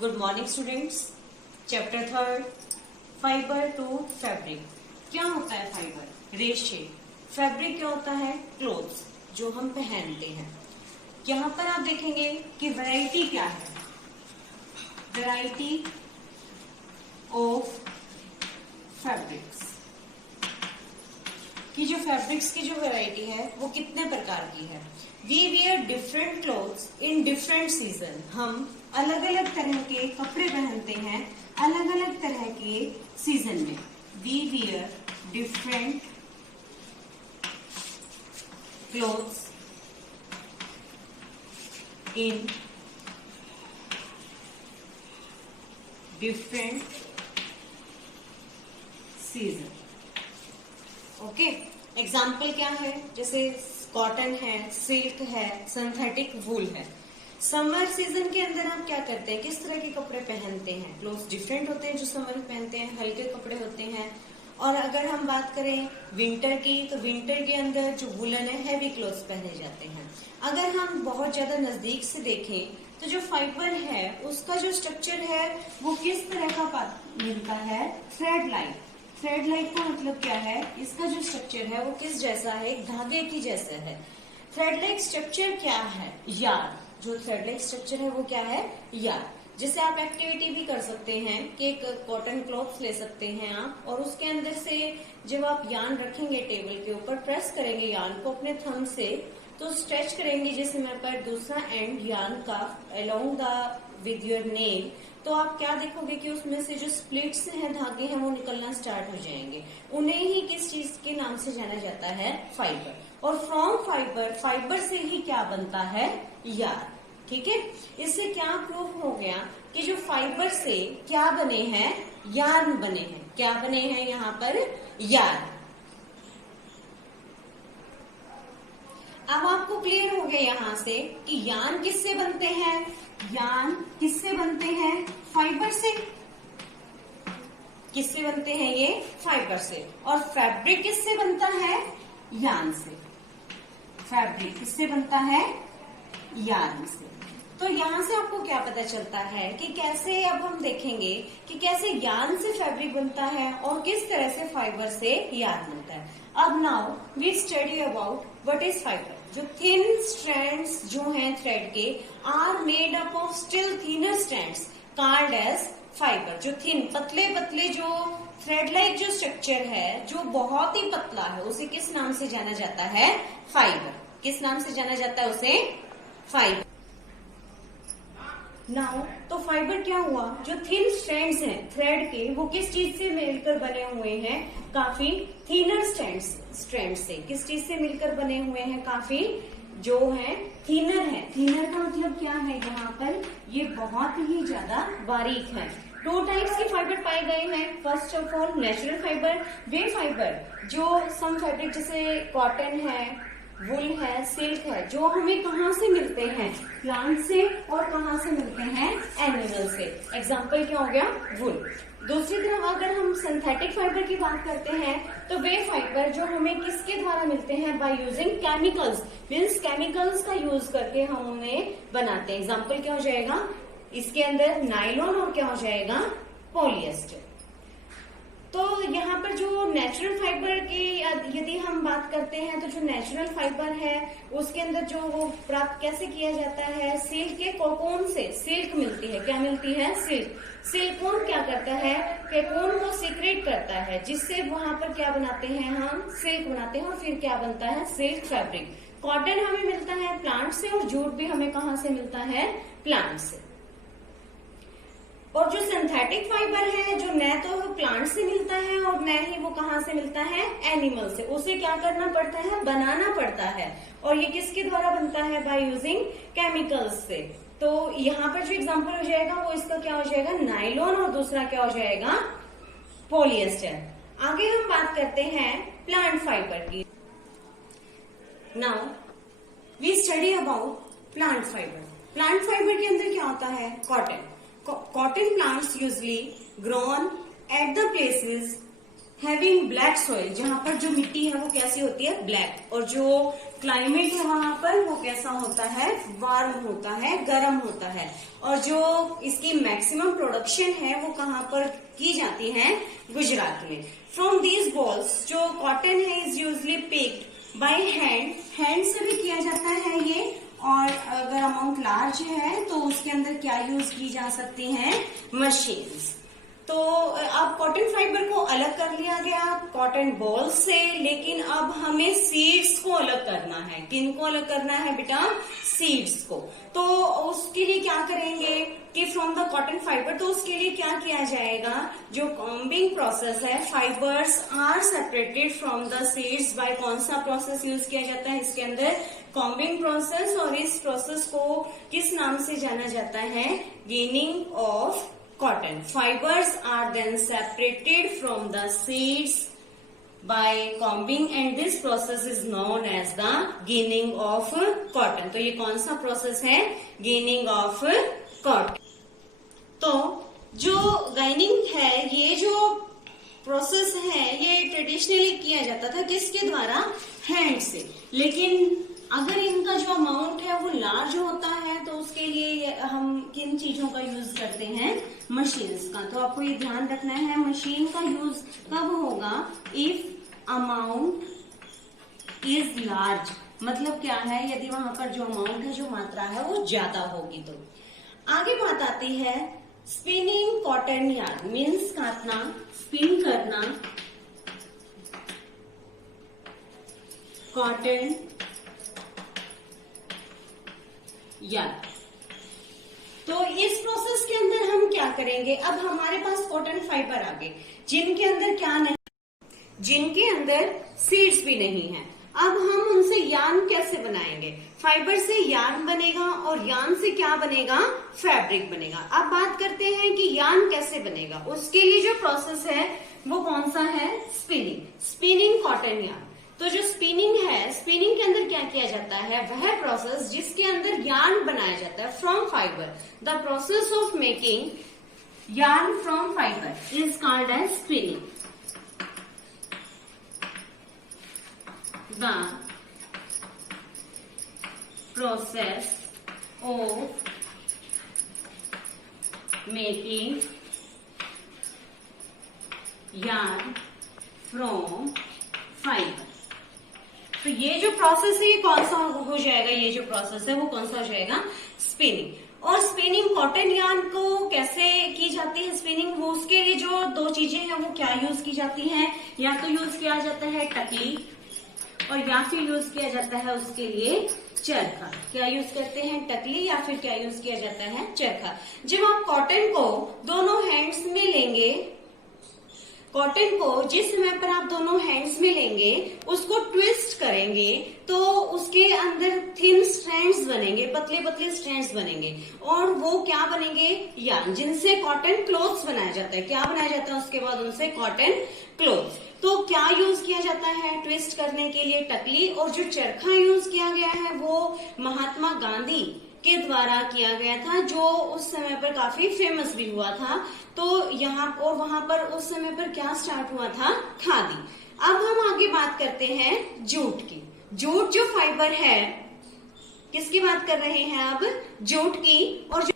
Good morning students. Chapter 3 fibre to fabric. क्या होता है फाइबर? रेशे। फैब्रिक क्या होता है? क्लोथ्स जो हम पहनते हैं। यहाँ पर आप देखेंगे कि वैरायटी क्या है। वैरायटी ऑफ फैब्रिक्स कि जो फैब्रिक्स की जो वैरायटी है वो कितने प्रकार की है। We wear different clothes in different season. हम अलग अलग तरह के कपड़े पहनते हैं अलग अलग तरह के सीजन में। We wear different clothes in different season. Okay, example क्या है? जैसे कॉटन है, सिल्क है, सिंथेटिक वूल है। समर सीजन के अंदर आप क्या करते हैं? किस तरह के कपड़े पहनते हैं? क्लोथ्स डिफरेंट होते हैं जो समर में पहनते हैं, हल्के कपड़े होते हैं। और अगर हम बात करें विंटर की, तो विंटर के अंदर जो वुलन है, हैवी क्लोथ्स पहने जाते हैं। अगर हम बहुत ज्यादा नजदीक से देखें तो जो फाइबर है उसका जो स्ट्रक्चर है वो किस तरह का मिलता है? Thread like. थ्रेड लाइक का मतलब क्या है? इसका जो स्ट्रक्चर है वो किस जैसा है? धागे की जैसा है। थ्रेड लाइक स्ट्रक्चर क्या है? यार्न। जो थ्रेड लाइक स्ट्रक्चर है वो क्या है? यार्न। जिससे आप एक्टिविटी भी कर सकते हैं कि एक कॉटन क्लॉथ ले सकते हैं आप, और उसके अंदर से जब आप यार्न रखेंगे टेबल के ऊपर, प्रेस करेंगे यार्न को अपने थंब से, तो स्ट्रेच करेंगे जिस समय पर दूसरा एंड यार्न का along the with your nail, तो आप क्या देखोगे कि उसमें से जो स्प्लिट्स हैं, धागे हैं, वो निकलना स्टार्ट हो जाएंगे। उन्हें ही किस चीज के नाम से जाना जाता है? फाइबर। और फ्रॉम फाइबर, फाइबर से ही क्या बनता है? यार्न। ठीक है, इससे क्या प्रूफ हो गया कि जो फाइबर से क्या बने हैं? यार्न बने हैं। क्या बने हैं यहाँ पर? यार्न। अब आपको क्लियर हो गया यहाँ से कि यार्न किससे बनते हैं? यार्न किससे बनते हैं? फाइबर से। किससे बनते हैं ये? फाइबर से। और फैब्रिक किससे बनता है? यार्न से। फैब्रिक किससे बनता है? यार्न से। तो यहाँ से आपको क्या पता चलता है कि कैसे, अब हम देखेंगे कि कैसे यार्न से फैब्रिक बनता है और किस तरह से फाइबर से यार्न बनता है। अब now we study about what is fibre. जो थिन स्ट्रैंड्स जो हैं थ्रेड के are made up of still thinner strands called as fibre. जो थिन, पतले पतले जो थ्रेड लाइक जो स्ट्रक्चर है जो बहुत ही पतला है, उसे किस नाम से जाना जाता है? फाइबर। किस नाम से जाना जाता है उसे? फाइबर। नाउ तो फाइबर क्या हुआ? जो थिन स्ट्रैंड्स हैं थ्रेड के, वो किस चीज से मिलकर बने हुए हैं? काफी थिनर स्ट्रैंड से। किस चीज से मिलकर बने हुए हैं? काफी जो है थिनर है। थिनर का मतलब क्या है? यहाँ पर ये बहुत ही ज्यादा बारीक है। 2 टाइप्स के फाइबर पाए गए हैं। First of all natural fibre, way fibre जो सम फैब्रिक जैसे कॉटन है, वुल है, सिल्क है, जो हमें कहाँ से मिलते हैं? प्लांट से। और कहाँ से मिलते हैं? एनिमल से। एग्जाम्पल क्या हो गया? वुल। दूसरी तरफ अगर हम सिंथेटिक फाइबर की बात करते हैं तो वे फाइबर जो हमें किसके द्वारा मिलते हैं? By using chemicals. Means chemicals का यूज करके हम उन्हें बनाते हैं। एग्जाम्पल क्या हो जाएगा इसके अंदर? नायलॉन। और क्या हो जाएगा? पॉलिएस्टर। तो यहाँ पर जो नेचुरल फाइबर की यदि हम बात करते हैं तो जो नेचुरल फाइबर है उसके अंदर जो वो प्राप्त कैसे किया जाता है? सिल्क के कोकोन से सिल्क मिलती है। क्या मिलती है? सिल्क। सिल्कवॉर्म क्या करता है? कोकोन को सीक्रेट करता है, जिससे वहां पर क्या बनाते हैं? हम सिल्क बनाते हैं। और फिर क्या बनता है? Silk fabric. कॉटन हमें मिलता है प्लांट से, और जूट भी हमें कहाँ से मिलता है? प्लांट से। और जो सिंथेटिक फाइबर है जो न तो प्लांट से मिलता है और न ही वो कहाँ से मिलता है? एनिमल से। उसे क्या करना पड़ता है? बनाना पड़ता है। और ये किसके द्वारा बनता है? बाय यूजिंग केमिकल्स से। तो यहाँ पर जो एग्जांपल हो जाएगा वो इसका क्या हो जाएगा? नायलॉन। और दूसरा क्या हो जाएगा? पॉलिएस्टर। आगे हम बात करते हैं प्लांट फाइबर की। Now we study about plant fibre. Plant fibre के अंदर क्या होता है? Cotton. Cotton plants usually grown at the places having black soil, जहाँ पर जो मिट्टी है वो कैसी होती है? ब्लैक। और जो क्लाइमेट है वहां पर वो कैसा होता है, वार्म होता है, गर्म होता है। और जो इसकी मैक्सिमम प्रोडक्शन है वो कहाँ पर की जाती है, गुजरात में। फ्रॉम दीज बॉल्स जो कॉटन है is usually picked by hand से भी किया जाता है ये। और अगर अमाउंट लार्ज है तो उसके अंदर क्या यूज की जा सकती है, मशीन्स। तो अब कॉटन फाइबर को अलग कर लिया गया कॉटन बॉल से, लेकिन अब हमें सीड्स को अलग करना है। किन को अलग करना है बेटा, सीड्स को। तो उसके लिए क्या करेंगे कि फ्रॉम द कॉटन फाइबर, तो उसके लिए क्या किया जाएगा, जो कॉम्बिंग प्रोसेस है, fibres are separated from the seeds by कौन सा प्रोसेस यूज किया जाता है इसके अंदर, कॉम्बिंग प्रोसेस। और इस प्रोसेस को किस नाम से जाना जाता है, ginning of cotton. Fibers are then separated from the seeds by combing and this process is known as the ginning of cotton. तो ये कौन सा प्रोसेस है, गिनिंग ऑफ कॉटन। तो जो गाइनिंग है, ये जो प्रोसेस है ये ट्रेडिशनली किया जाता था किसके द्वारा, हैंड से। लेकिन अगर इनका जो अमाउंट है वो लार्ज होता है तो उसके लिए हम किन चीजों का यूज करते हैं, मशीन्स का। तो आपको ये ध्यान रखना है, मशीन का यूज कब होगा, इफ अमाउंट इज लार्ज। मतलब क्या है, यदि वहां पर जो अमाउंट है, जो मात्रा है वो ज्यादा होगी। तो आगे बात आती है स्पिनिंग कॉटन यार्न, मीन्स काटना, स्पिन करना कॉटन यार्न। तो इस प्रोसेस के अंदर हम क्या करेंगे, अब हमारे पास कॉटन फाइबर आ गए जिनके अंदर क्या नहीं, जिनके अंदर सीड्स भी नहीं है। अब हम उनसे यार्न कैसे बनाएंगे, फाइबर से यार्न बनेगा और यार्न से क्या बनेगा, फैब्रिक बनेगा। अब बात करते हैं कि यार्न कैसे बनेगा। उसके लिए जो प्रोसेस है वो कौन सा है, स्पिनिंग कॉटन यार्न। तो जो स्पिनिंग है, स्पिनिंग के अंदर क्या किया जाता है, वह प्रोसेस जिसके अंदर यार्न बनाया जाता है from fibre. The process of making yarn from fibre is called as spinning. The process of making yarn from fibre. तो ये जो प्रोसेस है ये कौन सा हो जाएगा, ये जो प्रोसेस है वो कौन सा हो जाएगा, स्पिनिंग। और स्पिनिंग कॉटन यार्न को कैसे की जाती है स्पिनिंग, वो उसके लिए जो दो चीजें हैं वो क्या यूज की जाती हैं, या तो यूज किया जाता है टकली और या फिर यूज किया जाता है उसके लिए चरखा। क्या यूज करते हैं, टकली या फिर क्या यूज किया जाता है, चरखा। जब आप कॉटन को दोनों हैंड्स में लेंगे, कॉटन को जिस समय पर आप दोनों हैंड्स में लेंगे, उसको ट्विस्ट करेंगे तो उसके अंदर थिन स्ट्रैंड्स बनेंगे, पतले पतले स्ट्रैंड्स बनेंगे और वो क्या बनेंगे, यार्न, जिनसे कॉटन क्लोथ्स बनाया जाता है। क्या बनाया जाता है उसके बाद उनसे, कॉटन क्लोथ्स। तो क्या यूज किया जाता है ट्विस्ट करने के लिए, टकली। और जो चरखा यूज किया गया है वो महात्मा गांधी के द्वारा किया गया था, जो उस समय पर काफी फेमस भी हुआ था। तो यहाँ और वहां पर उस समय पर क्या स्टार्ट हुआ था, खादी। अब हम आगे बात करते हैं जूट की। जूट जो फाइबर है, किसकी बात कर रहे हैं अब, जूट की। और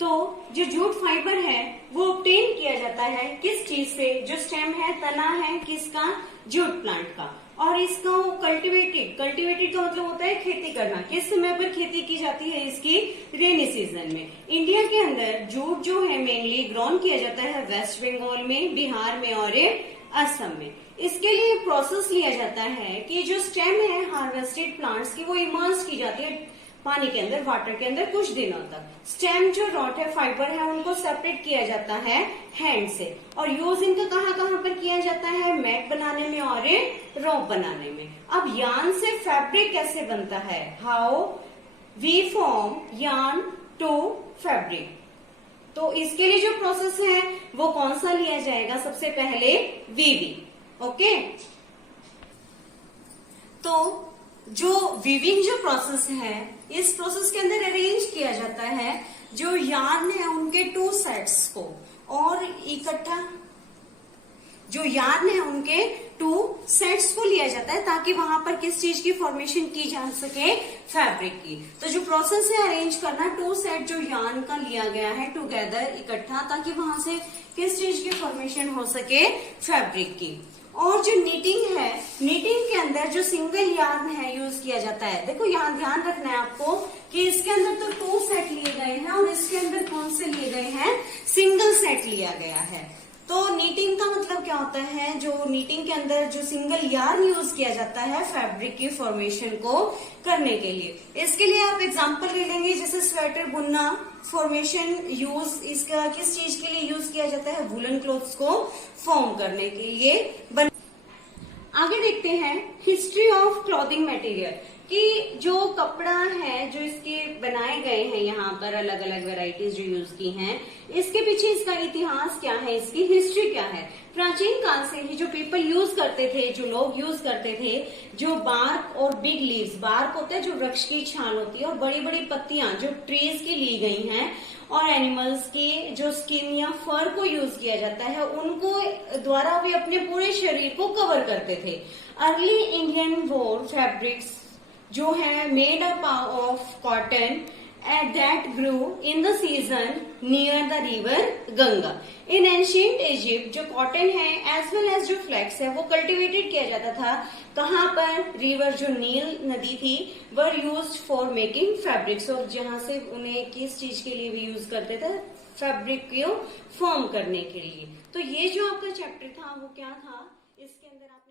तो जो जूट फाइबर है वो ऑब्टेन किया जाता है किस चीज से, जो स्टेम है, तना है किसका, जूट प्लांट का। और इसका कल्टिवेटेड का मतलब होता है खेती करना। किस समय पर खेती की जाती है इसकी, रेनी सीजन में। इंडिया के अंदर जूट जो है मेनली ग्रोन किया जाता है वेस्ट बंगाल में, बिहार में और असम में। इसके लिए प्रोसेस लिया जाता है कि जो स्टेम है हार्वेस्टेड प्लांट्स की, वो इमर्स की जाती है पानी के अंदर, वाटर के अंदर कुछ दिनों तक। स्टेम जो रॉट है, फाइबर है, उनको सेपरेट किया जाता है हैंड से। और यूज इनका कहाँ पर किया जाता है, मैट बनाने में और रोप बनाने में। अब यार्न से फैब्रिक कैसे बनता है, how we form yarn to fabric. तो इसके लिए जो प्रोसेस है वो कौन सा लिया जाएगा, सबसे पहले वीविंग। ओके, तो जो वीविंग जो प्रोसेस है, इस प्रोसेस के अंदर अरेंज किया जाता है जो यार्न है उनके टू सेट्स को और इकट्ठा जो यार्न है उनके 2 सेट्स को लिया जाता है ताकि वहां पर किस चीज की फॉर्मेशन की जा सके, फैब्रिक की। तो जो प्रोसेस है अरेंज करना, 2 सेट जो यार्न का लिया गया है टुगेदर इकट्ठा, ताकि वहां से किस चीज की फॉर्मेशन हो सके, फैब्रिक की। और जो नीटिंग है, नीटिंग के अंदर जो सिंगल यार्न है यूज किया जाता है। देखो यहाँ ध्यान रखना है आपको कि इसके अंदर तो 2 सेट लिए गए हैं और इसके अंदर कौन से लिए गए हैं, सिंगल सेट लिया गया है। तो नीटिंग का मतलब क्या होता है, जो नीटिंग के अंदर जो सिंगल यार्न यूज किया जाता है फैब्रिक की फॉर्मेशन को करने के लिए। इसके लिए आप एग्जांपल ले लेंगे, जैसे स्वेटर बुनना, फॉर्मेशन यूज इसका किस चीज के लिए यूज किया जाता है, वुलन क्लोथ्स को फॉर्म करने के लिए। आगे देखते हैं हिस्ट्री ऑफ क्लॉथिंग मटेरियल, कि जो कपड़ा है जो इसके बनाए गए हैं यहाँ पर अलग अलग वेराइटीज जो यूज की हैं, इसके पीछे इसका इतिहास क्या है, इसकी हिस्ट्री क्या है। प्राचीन काल से ही जो पीपल यूज करते थे, जो लोग यूज करते थे, जो बार्क और बिग लीव्स, बार्क होता है जो वृक्ष की छाल होती है, और बड़ी बड़ी पत्तियां जो ट्रीज की ली गई हैं, और एनिमल्स की जो स्किन या फर को यूज किया जाता है, उनको द्वारा वे अपने पूरे शरीर को कवर करते थे। अर्ली इंडियन वोर फैब्रिक्स जो है made up of cotton that grew in the season near the river Ganga. In ancient Egypt जो कॉटन है एज वेल एज जो फ्लेक्स है वो कल्टिवेटेड किया जाता था, कहाँ पर, रिवर जो नील नदी थी, were used for making fabrics, और जहां से उन्हें किस चीज के लिए भी यूज करते थे, फैब्रिक को फॉर्म करने के लिए। तो ये जो आपका चैप्टर था वो क्या था, इसके अंदर आप